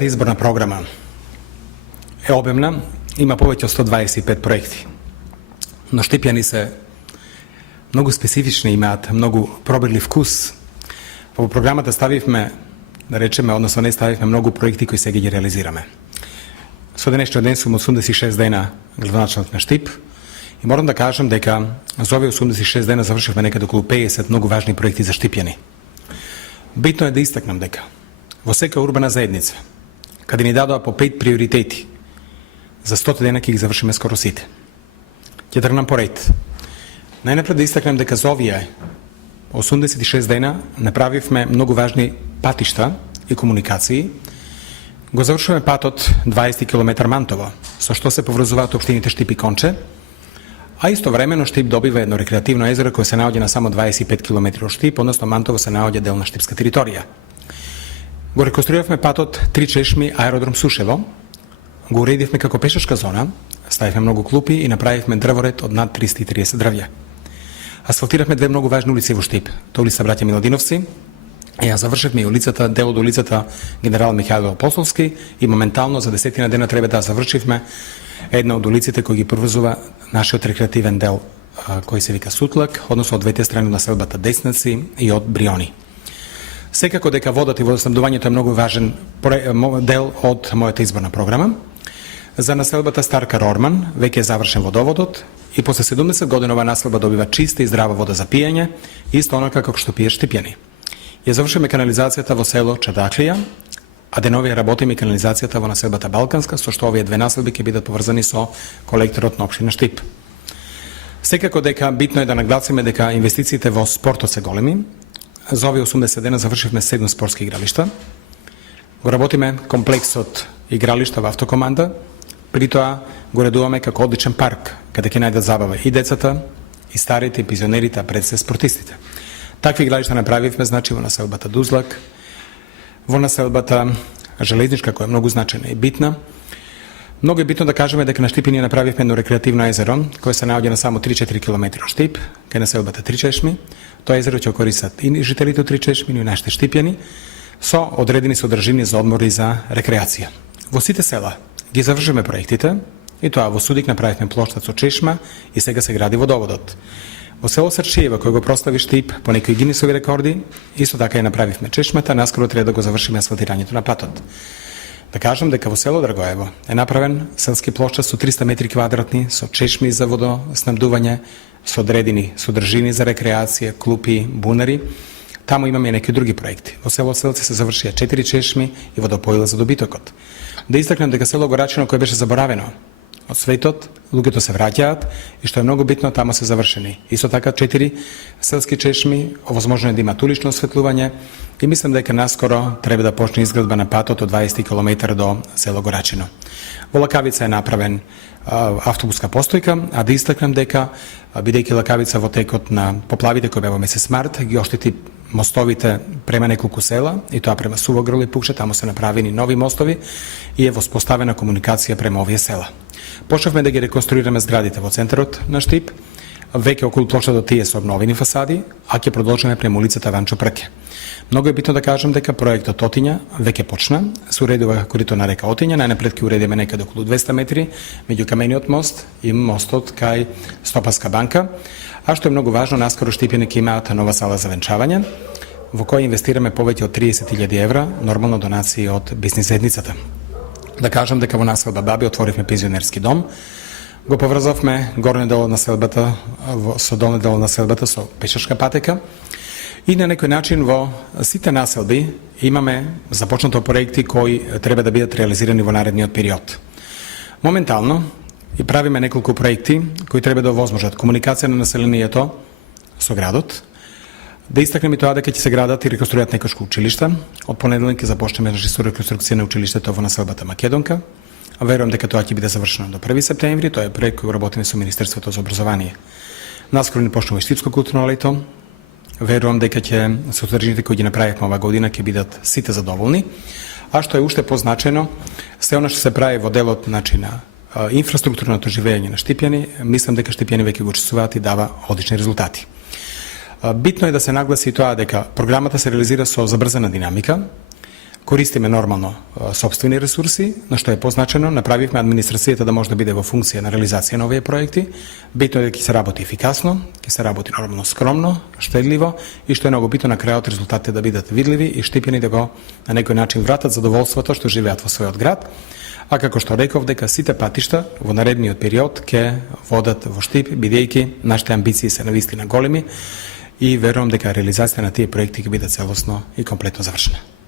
Izborna programa je obimna, ima повеќе од 125 проекти. Но Штипјани се многу специфични, имаат многу пробирлив вкус. Во програмата ставивме, да речеме, односно не ставивме многу проекти кои сега ги реализираме. Со денешниот ден сум 86 дена градоначелник на Штип и морам да кажам дека за овие 86 дена завршивме некаде околу 50 многу важни проекти за Штипјани. Битно е да истакнам дека во секоја урбана заедница, каде ни дадоа по 5 приоритети, за 100 дена ќе ги завршиме скоро сите. Ќе тргнам по ред. Најнапред да истакнем дека за овие 86 дена направивме многу важни патишта и комуникации. Го завршуваме патот 20 км Мантово, со што се поврзуваат општините Штип и Конче, а истовремено Штип добива едно рекреативно езеро кое се наоѓа на само 25 км од Штип, односно Мантово се наоѓа дел на штипска територија. Го реконструиравме патот Три чешми аеродром Сушево, го уредивме како пешачка зона, ставивме многу клупи и направивме дрворед од над 330 дрвја. Асфалтиравме две многу важни улици во Штип, тоа улица Браќа Миладиновци, и ја завршивме и улицата, дел од улицата Генерал Михајло Апостолски и моментално за 10 дена треба да завршивме една од улиците кои ги поврзува нашиот рекреативен дел кој се вика Сутлак, односно од двете страни на селбата Деснаци и од Бриони. Секако дека водата и водоснабдувањето е многу важен дел од мојата изборна програма. За населбата Старка Рорман веќе е завршен водоводот и после 70 години ова населба добива чиста и здрава вода за пиење, исто онака како што пие Штипјани. Ја завршиме канализацијата во село Чадаклија, а деновија работиме и канализацијата во населбата Балканска, со што овие две населби ќе бидат поврзани со колекторот на општина Штип. Секако дека битно е да нагласиме дека инвестициите во спортот се големи. За овие 80 дена завршивме 7 спортски игралишта. Го работиме комплексот игралишта во автокоманда, при тоа го редуваме како одличен парк, каде ќе најдат забава и децата, и старите, и пензионерите, а пред се спортистите. Такви игралишта направивме, значи, во населбата Дузлак, во населбата Железничка, која е многу значајна и битна. Многу е битно да кажеме дека на Штип ние направивме едно рекреативно езеро, кое се наоѓа на само 3-4 км од Штип, кај населбата Три чешми. Тоа езеро ќе користат и жителите од Три чешми, и нашите Штипјани, со одредени содржини за одмор и за рекреација. Во сите села ги завршиме проектите, и тоа во Судик направивме плоштад со чешма и сега се гради водоводот. Во село Срчиево, кој го прослави Штип по некои гинисови рекорди, исто така ја направивме чешмата, наскоро треба да го завршиме асфалтирањето на патот. Да кажам дека во село Драгоево е направен селски плоштад со 300 метри квадратни, со чешми за водоснабдување, со одредени содржини за рекреација, клупи, бунари. Таму имаме и некои други проекти. Во село Селци се завршија 4 чешми и водопоила за добитокот. Да истакнем дека село Горачино, кое беше заборавено од светот, луѓето се враќаат и што е многу битно, таму се завршени. Исто така 4 селски чешми, овозможно е да имат улично осветлување и мислам дека наскоро треба да почне изградба на патот од 20 км до село Горачино. Во Лакавица е направен автобуска постојка, а да истакнем дека, бидејќи Лакавица во текот на поплавите кои беа во месец март, ги оштети мостовите према неколку села, и тоа према Сувогрл и Пукше, таму се направени нови мостови и е воспоставена комуникација према овие села. Почнавме да ги реконструираме зградите во центарот на Штип, веќе околу плоштадот тие се обновени фасади, а ќе продолжиме према улицата Ванчо Прке. Многу е битно да кажам дека проектот Отиња веќе почна, се уредува корито на река Отиња, најнапред ќе уредиме некаде околу 200 метри меѓу камениот мост и мостот кај Стопанска банка, а што е многу важно, наскоро Штипјани ќе имаат нова сала за венчавање, во која инвестираме повеќе од 30.000 евра, нормално донации од бизнис заедницата. Да кажам дека во населба Баби отворивме пензионерски дом, го поврзавме горни дел на селбата со долни дел на селбата со пешачка патека и на некој начин во сите населби имаме започнато проекти кои треба да бидат реализирани во наредниот период. Моментално и правиме неколку проекти кои треба да овозможат комуникација на населението со градот, да истакнеме тоа дека ќе се градат и реконструират некои училишта. Од понеделник ќе започнеме со реконструкција на училиштето во населбата Македонка. Верувам дека тоа ќе биде завршено до 1 септември, тоа е проект кој работиме со Министерството за образование. Наскоро ни почнува и Штипско културно лето. Верувам дека ќе содржините кои ги направивме ова година ќе бидат сите задоволни. А што е уште позначено, се она што се прави во делот на инфраструктурното живење на Штипјани, мислам дека Штипјани веќе го чувствуваат и дава одлични резултати. Битно е да се нагласи тоа дека програмата се реализира со забрзана динамика, Користиме нормално собствени ресурси, на што е позначено, направивме администрацијата да може да биде во функција на реализација на овие проекти. Битно е да ќе се работи ефикасно, ќе се работи нормално скромно, штедливо и што е многу битно на крајот резултатите да бидат видливи и Штипјани да го на некој начин вратат задоволството што живеат во својот град. А како што реков дека сите патишта во наредниот период ќе водат во Штип, бидејќи нашите амбиции се навистина големи и верувам дека реализацијата на тие проекти ќе биде целосно и комплетно завршена.